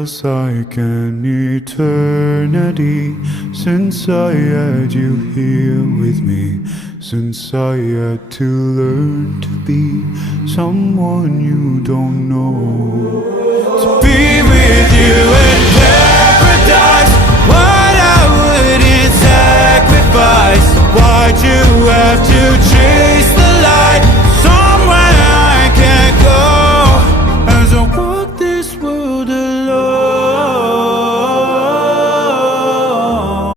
feels like an eternity since I had you here with me, since I had to learn to be someone you don't know. To be with you in paradise, what I wouldn't sacrifice. Why'd you